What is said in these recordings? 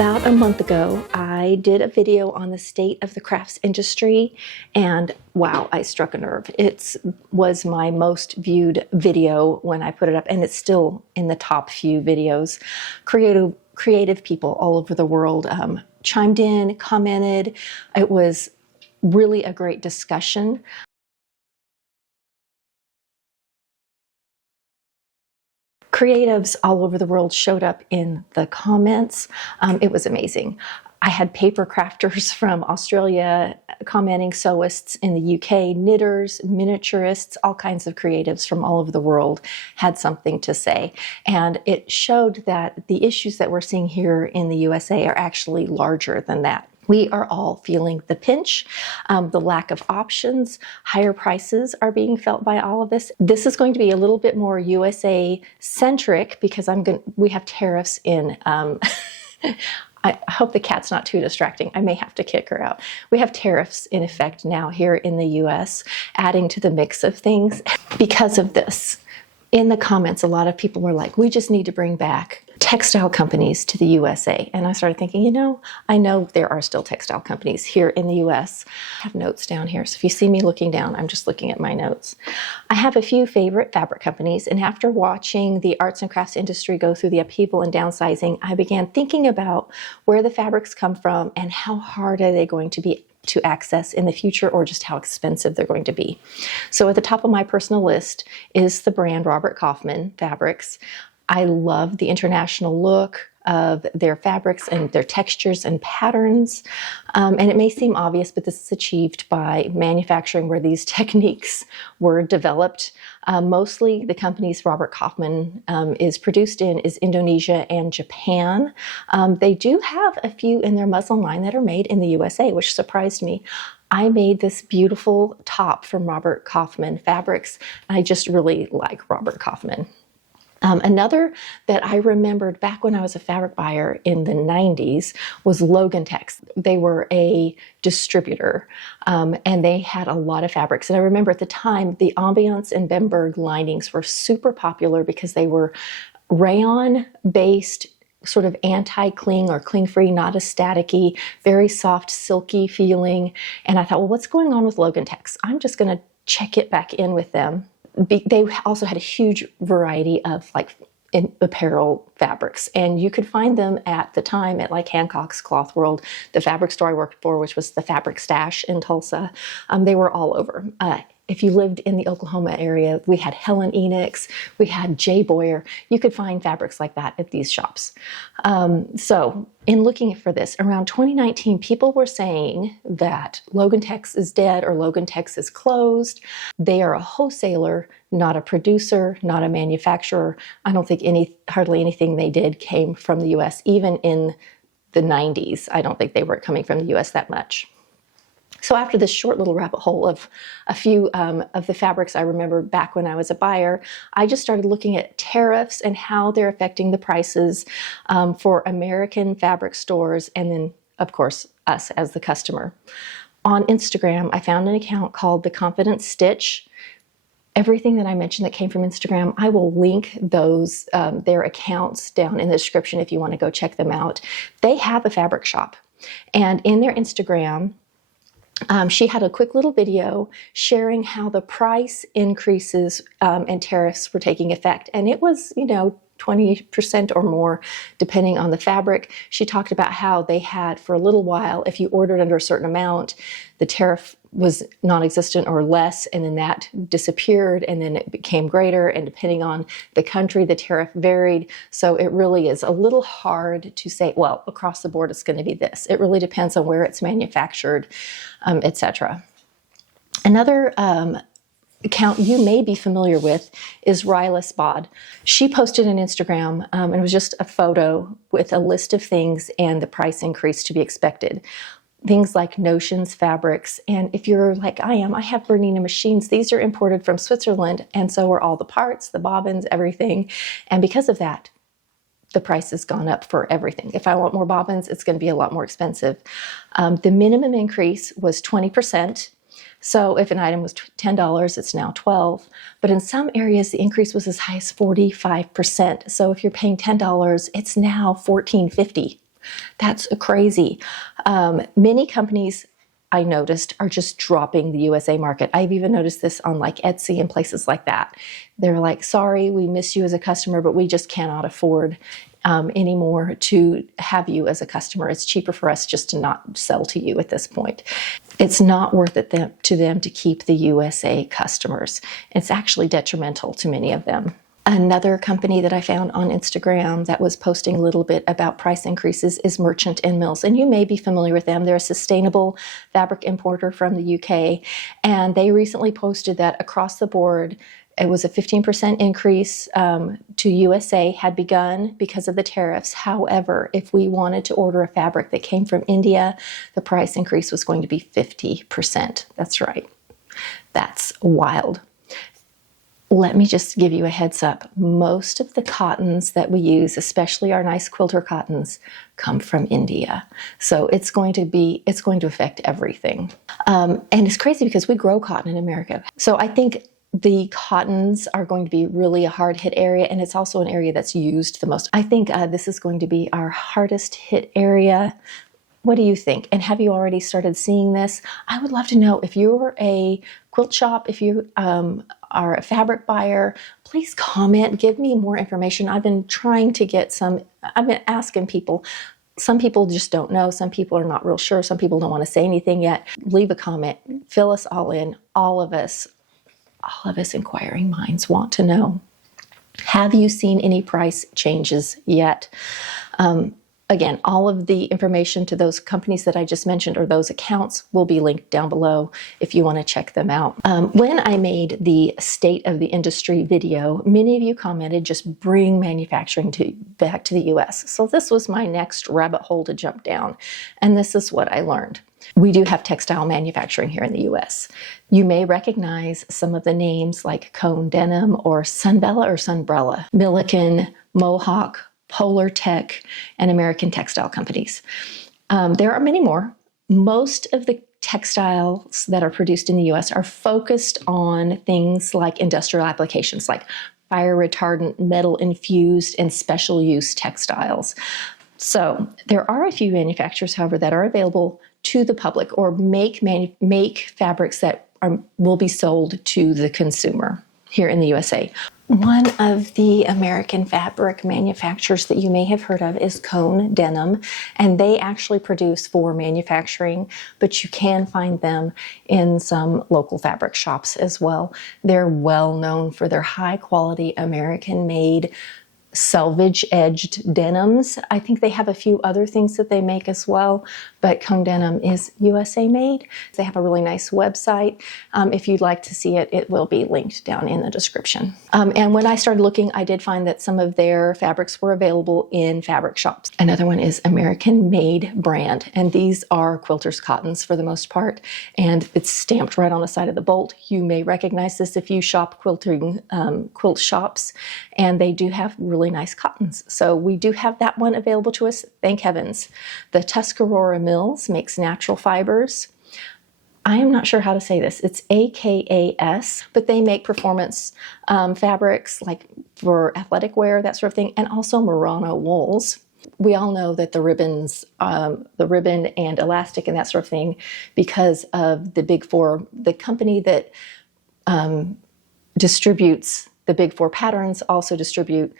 About a month ago, I did a video on the state of the crafts industry, and wow, I struck a nerve. It was my most viewed video when I put it up, and it's still in the top few videos. Creative people all over the world chimed in, commented. It was really a great discussion. Creatives all over the world showed up in the comments. It was amazing. I had paper crafters from Australia commenting, sewists in the UK, knitters, miniaturists, all kinds of creatives from all over the world had something to say. And it showed that the issues that we're seeing here in the USA are actually larger than that. We are all feeling the pinch, the lack of options, higher prices are being felt by all of this. This is going to be a little bit more USA centric because we have tariffs in, I hope the cat's not too distracting. I may have to kick her out. We have tariffs in effect now here in the US, adding to the mix of things because of this. In the comments, a lot of people were like, we just need to bring back textile companies to the USA. And I started thinking, you know, I know there are still textile companies here in the US. I have notes down here. So if you see me looking down, I'm just looking at my notes. I have a few favorite fabric companies. And after watching the arts and crafts industry go through the upheaval and downsizing, I began thinking about where the fabrics come from and how hard are they going to be to access in the future, or just how expensive they're going to be. So at the top of my personal list is the brand Robert Kaufman Fabrics. I love the international look of their fabrics and their textures and patterns. And it may seem obvious, but this is achieved by manufacturing where these techniques were developed. Mostly the companies Robert Kaufman is produced in is Indonesia and Japan. They do have a few in their muslin line that are made in the USA, which surprised me. I made this beautiful top from Robert Kaufman Fabrics. I just really like Robert Kaufman. Another that I remembered back when I was a fabric buyer in the 90s was Logan Tex. They were a distributor and they had a lot of fabrics. And I remember at the time, the Ambiance and Bemberg linings were super popular because they were rayon-based, sort of anti-cling or cling-free, not as staticky, very soft, silky feeling. And I thought, well, what's going on with Logan Tex? I'm just going to check it back in with them. They also had a huge variety of like apparel fabrics, and you could find them at the time at like Hancock's Cloth World, the fabric store I worked for, which was the Fabric Stash in Tulsa. They were all over. If you lived in the Oklahoma area, we had Helen Enix, we had Jay Boyer. You could find fabrics like that at these shops. So in looking for this, around 2019, people were saying that Logan Tex is dead or Logan Tex is closed. They are a wholesaler, not a producer, not a manufacturer. I don't think hardly anything they did came from the US. Even in the 90s, I don't think they were coming from the US that much. So after this short little rabbit hole of a few of the fabrics I remember back when I was a buyer, I just started looking at tariffs and how they're affecting the prices for American fabric stores, and then, of course, us as the customer. On Instagram, I found an account called The Confident Stitch. Everything that I mentioned that came from Instagram, I will link those, their accounts down in the description if you want to go check them out. They have a fabric shop, and in their Instagram, she had a quick little video sharing how the price increases and tariffs were taking effect. And it was, 20% or more, depending on the fabric. She talked about how they had, for a little while, if you ordered under a certain amount, the tariff was non-existent or less, and then that disappeared, and then it became greater, and depending on the country, the tariff varied. So it really is a little hard to say, well, across the board, it's going to be this. It really depends on where it's manufactured, etc. Another account you may be familiar with is Ryla Spod. She posted on Instagram, and it was just a photo with a list of things and the price increase to be expected. Things like notions, fabrics, and if you're like I am, I have Bernina machines. These are imported from Switzerland, and so are all the parts, the bobbins, everything. And because of that, the price has gone up for everything. If I want more bobbins, it's going to be a lot more expensive. The minimum increase was 20%. So if an item was $10, it's now $12. But in some areas, the increase was as high as 45%. So if you're paying $10, it's now $14.50 That's crazy. Many companies I noticed are just dropping the USA market. I've even noticed this on like Etsy and places like that. They're like, sorry, we miss you as a customer, but we just cannot afford anymore to have you as a customer. It's cheaper for us just to not sell to you at this point. It's not worth it to them to keep the USA customers. It's actually detrimental to many of them. Another company that I found on Instagram that was posting a little bit about price increases is Merchant and Mills. And you may be familiar with them. They're a sustainable fabric importer from the UK. And they recently posted that across the board, it was a 15% increase to USA had begun because of the tariffs. However, if we wanted to order a fabric that came from India, the price increase was going to be 50%. That's right. That's wild. Let me just give you a heads up. Most of the cottons that we use, especially our nice quilter cottons, come from India. So it's going to affect everything. And it's crazy because we grow cotton in America. So I think the cottons are going to be really a hard hit area, and it's also an area that's used the most. I think this is going to be our hardest hit area. What do you think? And have you already started seeing this? I would love to know if you're a quilt shop, if you are a fabric buyer, please comment, give me more information. I've been trying to get I've been asking people. Some people just don't know. Some people are not real sure. Some people don't want to say anything yet. Leave a comment. Fill us all in. All of us inquiring minds want to know. Have you seen any price changes yet? Again, all of the information to those companies that I just mentioned or those accounts will be linked down below if you want to check them out. When I made the State of the Industry video, many of you commented, just bring manufacturing back to the US. So this was my next rabbit hole to jump down. And this is what I learned. We do have textile manufacturing here in the US. You may recognize some of the names like Cone Denim or Sunbella or Sunbrella, Milliken, Mohawk, Polar Tech, and American Textile companies. There are many more. Most of the textiles that are produced in the US are focused on things like industrial applications, like fire retardant, metal infused, and special use textiles. So there are a few manufacturers, however, that are available to the public or make fabrics that will be sold to the consumer here in the USA. One of the American fabric manufacturers that you may have heard of is Cone Denim, and they actually produce for manufacturing, but you can find them in some local fabric shops as well. They're well known for their high quality American-made selvage-edged denims. I think they have a few other things that they make as well, but Cone Denim is USA made. They have a really nice website. If you'd like to see it, it will be linked down in the description. And when I started looking, I did find that some of their fabrics were available in fabric shops. Another one is American Made brand, and these are quilters cottons for the most part, and it's stamped right on the side of the bolt. You may recognize this if you shop quilt shops, and they do have really nice cottons. So we do have that one available to us, thank heavens. The Tuscarora Mills makes natural fibers. I am not sure how to say this. It's AKAS, but they make performance fabrics like for athletic wear, that sort of thing, and also Murano wools. We all know that the ribbon and elastic and that sort of thing, because of the Big Four, the company that distributes the Big Four patterns also distribute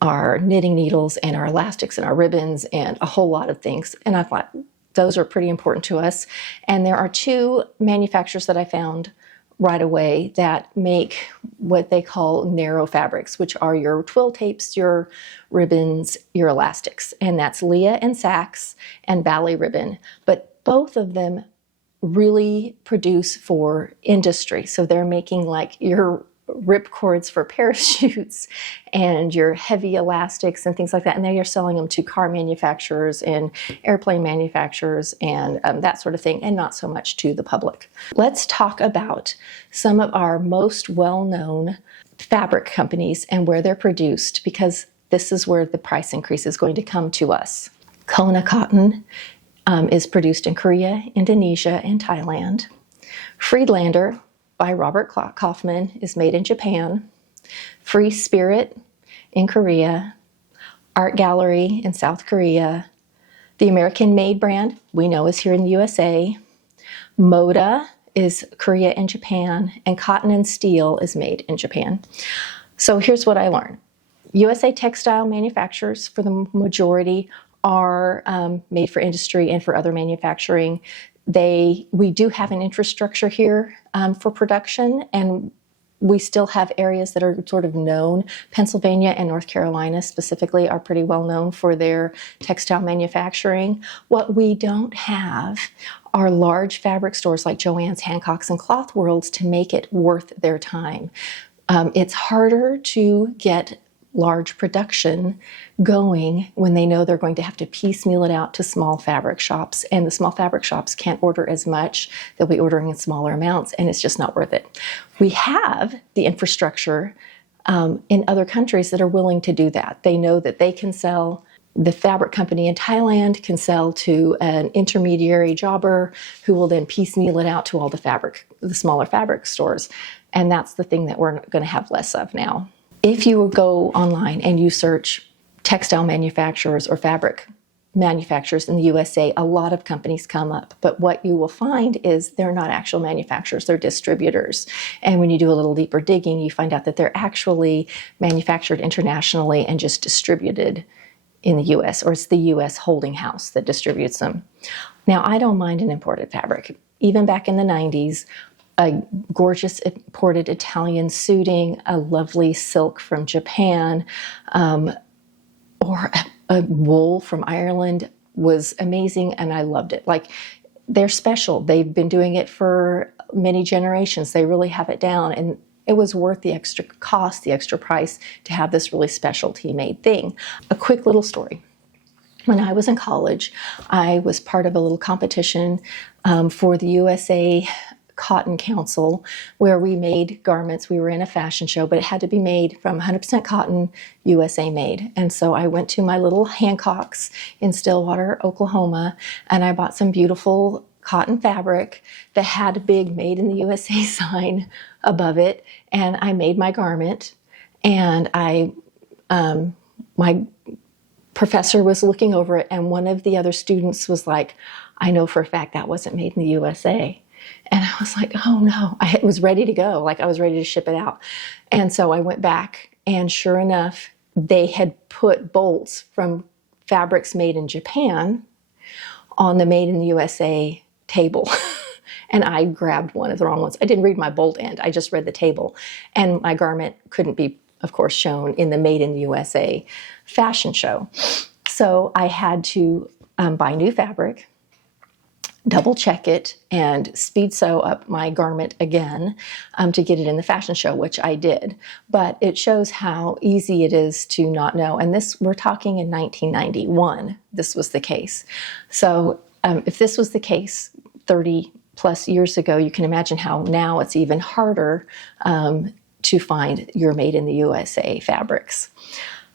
our knitting needles and our elastics and our ribbons and a whole lot of things. And I thought those are pretty important to us. And there are two manufacturers that I found right away that make what they call narrow fabrics, which are your twill tapes, your ribbons, your elastics. And that's Leah and Saks and Bally Ribbon. But both of them really produce for industry. So they're making like your rip cords for parachutes and your heavy elastics and things like that. And then you're selling them to car manufacturers and airplane manufacturers and that sort of thing, and not so much to the public. Let's talk about some of our most well-known fabric companies and where they're produced, because this is where the price increase is going to come to us. Kona Cotton is produced in Korea, Indonesia, and Thailand. Friedlander by Robert Kaufman is made in Japan. Free Spirit in Korea. Art Gallery in South Korea. The American Made brand, we know, is here in the USA. Moda is Korea and Japan, and Cotton and Steel is made in Japan. So here's what I learned. USA textile manufacturers, for the majority, are made for industry and for other manufacturing. We do have an infrastructure here for production, and we still have areas that are sort of known. Pennsylvania and North Carolina specifically are pretty well known for their textile manufacturing. What we don't have are large fabric stores like Joann's, Hancock's, and Cloth World's to make it worth their time. It's harder to get large production going when they know they're going to have to piecemeal it out to small fabric shops, and the small fabric shops can't order as much. They'll be ordering in smaller amounts, and it's just not worth it. We have the infrastructure in other countries that are willing to do that. They know that they can sell. The fabric company in Thailand can sell to an intermediary jobber who will then piecemeal it out to all the smaller fabric stores. And that's the thing that we're going to have less of now. If you go online and you search textile manufacturers or fabric manufacturers in the USA, a lot of companies come up. But what you will find is they're not actual manufacturers, they're distributors. And when you do a little deeper digging, you find out that they're actually manufactured internationally and just distributed in the US, or it's the US holding house that distributes them. Now, I don't mind an imported fabric. Even back in the 90s, a gorgeous imported Italian suiting, a lovely silk from Japan, or a wool from Ireland was amazing, and I loved it. Like, they're special. They've been doing it for many generations. They really have it down, and it was worth the extra cost, the extra price to have this really specialty made thing. A quick little story. When I was in college, I was part of a little competition for the USA Cotton Council, where we made garments. We were in a fashion show, but it had to be made from 100% cotton, USA made. And so I went to my little Hancock's in Stillwater, Oklahoma, and I bought some beautiful cotton fabric that had a big Made in the USA sign above it. And I made my garment, and my professor was looking over it, and one of the other students was like, "I know for a fact that wasn't made in the USA." And I was like, oh no, I was ready to go. Like, I was ready to ship it out. And so I went back, and sure enough, they had put bolts from fabrics made in Japan on the Made in the USA table. And I grabbed one of the wrong ones. I didn't read my bolt end. I just read the table. And my garment couldn't be, of course, shown in the Made in the USA fashion show. So I had to buy new fabric, double check it, and speed sew up my garment again to get it in the fashion show, which I did. But it shows how easy it is to not know. And this, we're talking in 1991, this was the case. So if this was the case 30 plus years ago, you can imagine how now it's even harder to find your Made in the USA fabrics.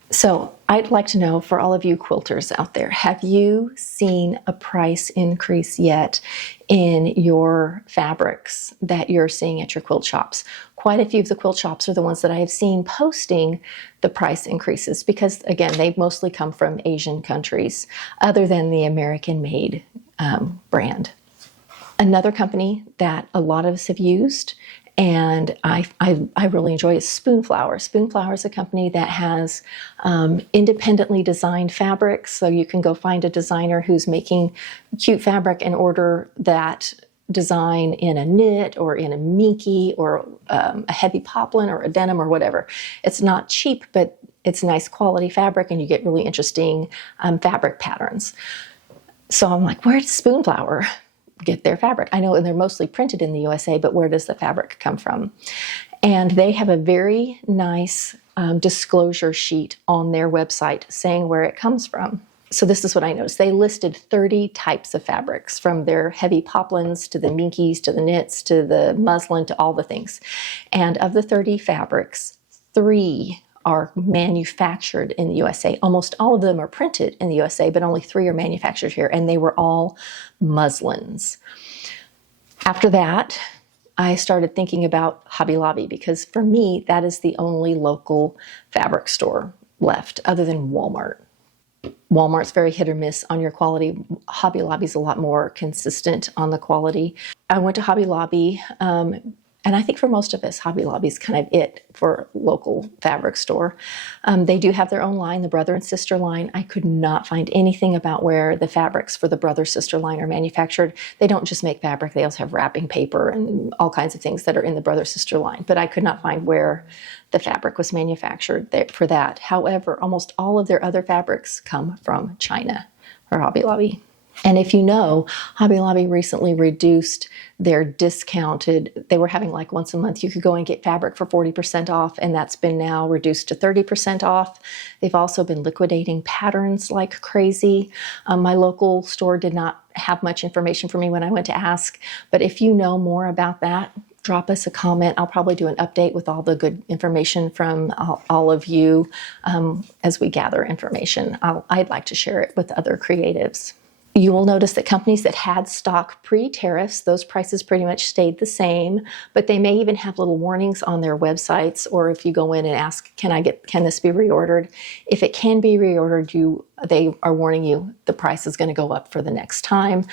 So I'd like to know, for all of you quilters out there, have you seen a price increase yet in your fabrics that you're seeing at your quilt shops? Quite a few of the quilt shops are the ones that I have seen posting the price increases because, again, they mostly come from Asian countries other than the American Made brand. Another company that a lot of us have used and I really enjoy it, Spoonflower. Spoonflower is a company that has independently designed fabrics, so you can go find a designer who's making cute fabric and order that design in a knit or in a minky or a heavy poplin or a denim or whatever. It's not cheap, but it's nice quality fabric, and you get really interesting fabric patterns. So I'm like, where's Spoonflower get their fabric? I know, and they're mostly printed in the USA, but where does the fabric come from? And they have a very nice disclosure sheet on their website saying where it comes from. So this is what I noticed. They listed 30 types of fabrics, from their heavy poplins to the minkies to the knits to the muslin to all the things. And of the 30 fabrics, 3 are manufactured in the USA. Almost all of them are printed in the USA, but only 3 are manufactured here, and they were all muslins. After that, I started thinking about Hobby Lobby, because for me, that is the only local fabric store left other than Walmart. Walmart's very hit or miss on your quality. Hobby Lobby's a lot more consistent on the quality. I went to Hobby Lobby, and I think for most of us, Hobby Lobby's kind of it for local fabric store. They do have their own line, the brother and sister line. I could not find anything about where the fabrics for the brother-sister line are manufactured. They don't just make fabric, they also have wrapping paper and all kinds of things that are in the brother-sister line. But I could not find where the fabric was manufactured for that. However, almost all of their other fabrics come from China or Hobby Lobby. And if you know, Hobby Lobby recently reduced their discounted, they were having like once a month, you could go and get fabric for 40% off, and that's been now reduced to 30% off. They've also been liquidating patterns like crazy. My local store did not have much information for me when I went to ask, but if you know more about that, drop us a comment. I'll probably do an update with all the good information from all of you as we gather information. I'd like to share it with other creatives. You will notice that companies that had stock pre-tariffs, those prices pretty much stayed the same, but they may even have little warnings on their websites, or if you go in and ask, can this be reordered? If it can be reordered, they are warning you the price is going to go up for the next time,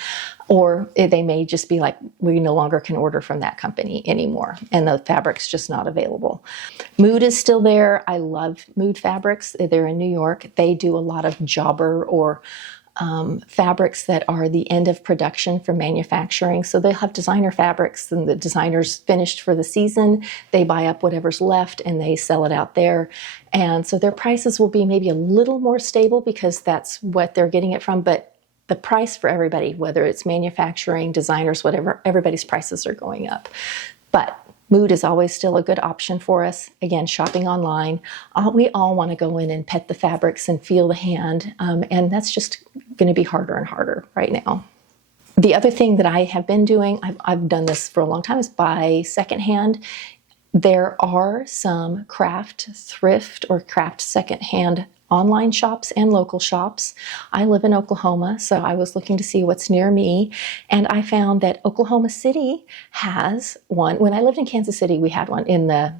or they may just be like, we no longer can order from that company anymore, and the fabric's just not available. Mood is still there. I love Mood Fabrics. They're in New York. They do a lot of jobber or fabrics that are the end of production from manufacturing. So they'll have designer fabrics and the designer's finished for the season. They buy up whatever's left and they sell it out there. And so their prices will be maybe a little more stable because that's what they're getting it from. But the price for everybody, whether it's manufacturing, designers, whatever, everybody's prices are going up. But Mood is always still a good option for us. Again, shopping online. We all want to go in and pet the fabrics and feel the hand, and that's just going to be harder and harder right now. The other thing that I have been doing, I've done this for a long time, is buy secondhand. There are some craft thrift or craft secondhand online shops and local shops. I live in Oklahoma, so I was looking to see what's near me, and I found that Oklahoma City has one. When I lived in Kansas City, we had one in the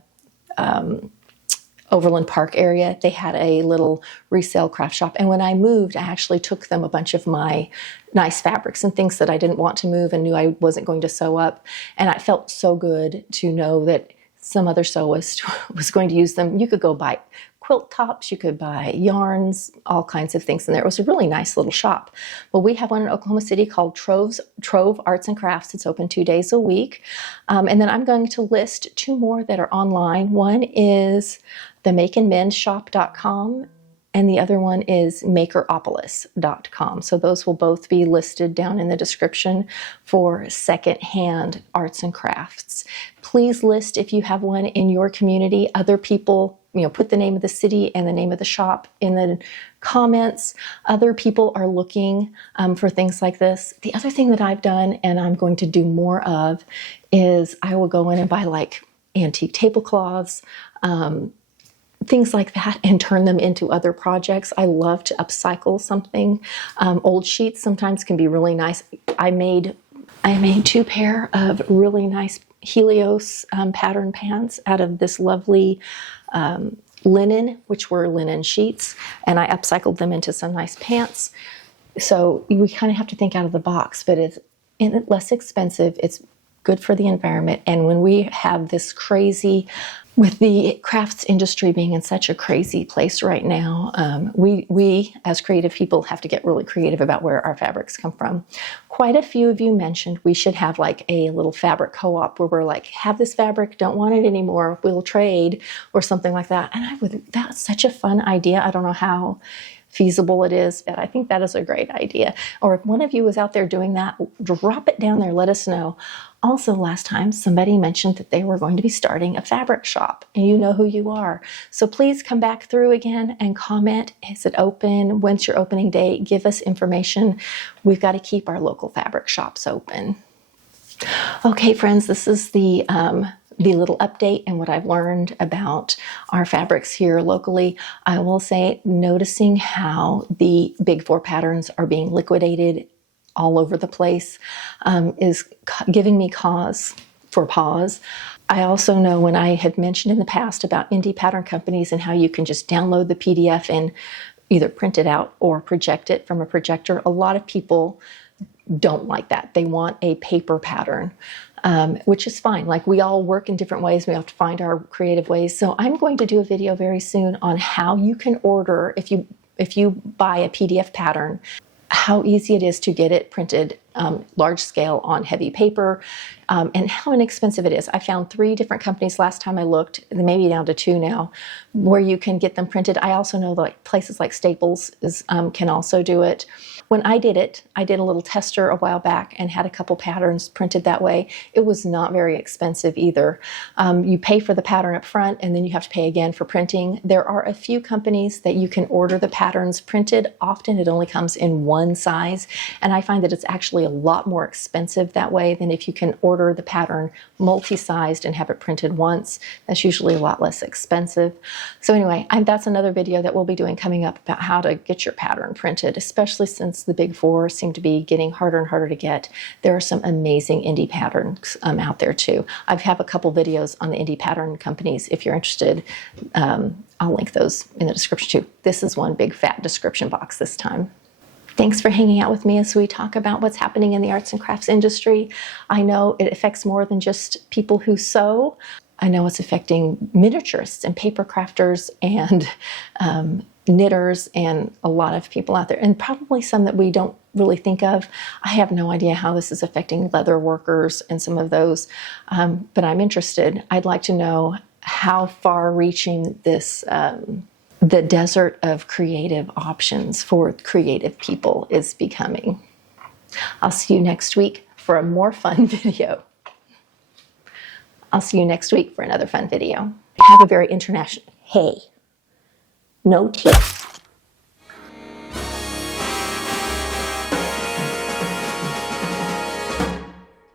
Overland Park area. They had a little resale craft shop, and when I moved, I actually took them a bunch of my nice fabrics and things that I didn't want to move and knew I wasn't going to sew up, and I felt so good to know that some other sewist was going to use them. You could go buy quilt tops, you could buy yarns, all kinds of things in there. It was a really nice little shop. Well, we have one in Oklahoma City called Trove Arts and Crafts. It's open 2 days a week. And then I'm going to list 2 more that are online. One is the makeandmendshop.com, and the other one is makeropolis.com. So those will both be listed down in the description for secondhand arts and crafts. Please list if you have one in your community. Other people, put the name of the city and the name of the shop in the comments. Other people are looking for things like this. The other thing that I've done, and I'm going to do more of, is I will go in and buy like antique tablecloths, things like that, and turn them into other projects. I love to upcycle something. Old sheets sometimes can be really nice. I made 2 pair of really nice Helios pattern pants out of this lovely linen, which were linen sheets, and I upcycled them into some nice pants. So we kind of have to think out of the box, but it's less expensive. It's good for the environment. And when we have this crazy, with the crafts industry being in such a crazy place right now, we as creative people have to get really creative about where our fabrics come from. Quite a few of you mentioned we should have like a little fabric co-op where we're like, have this fabric, don't want it anymore, we'll trade, or something like that. And that's such a fun idea. I don't know how feasible it is, but I think that is a great idea. Or if one of you is out there doing that, drop it down there, let us know. Also, last time somebody mentioned that they were going to be starting a fabric shop, and you know who you are. So please come back through again and comment. Is it open? When's your opening date? Give us information. We've got to keep our local fabric shops open. Okay, friends, this is the little update and what I've learned about our fabrics here locally. I will say, noticing how the Big Four patterns are being liquidated all over the place is giving me cause for pause. I also know when I had mentioned in the past about indie pattern companies and how you can just download the PDF and either print it out or project it from a projector. A lot of people don't like that. They want a paper pattern, which is fine. Like, we all work in different ways. We have to find our creative ways. So I'm going to do a video very soon on how you can order, if you buy a PDF pattern, how easy it is to get it printed large scale on heavy paper, and how inexpensive it is. I found 3 different companies last time I looked, maybe down to 2 now, where you can get them printed. I also know that places like Staples can also do it. When I did it, I did a little tester a while back and had a couple patterns printed that way. It was not very expensive either. You pay for the pattern up front, and then you have to pay again for printing. There are a few companies that you can order the patterns printed. Often it only comes in one size, and I find that it's actually a lot more expensive that way than if you can order the pattern multi-sized and have it printed once. That's usually a lot less expensive. So anyway, that's another video that we'll be doing coming up about how to get your pattern printed, especially since the big 4 seem to be getting harder and harder to get. There are some amazing indie patterns out there too. I have a couple videos on the indie pattern companies if you're interested. I'll link those in the description too. This is one big fat description box this time. Thanks for hanging out with me as we talk about what's happening in the arts and crafts industry. I know it affects more than just people who sew. I know it's affecting miniaturists and paper crafters and knitters and a lot of people out there, and probably some that we don't really think of. I have no idea how this is affecting leather workers and some of those, but I'm interested. I'd like to know how far-reaching this the desert of creative options for creative people is becoming. I'll see you next week for a more fun video. I'll see you next week for another fun video. Have a very international, hey, no teeth.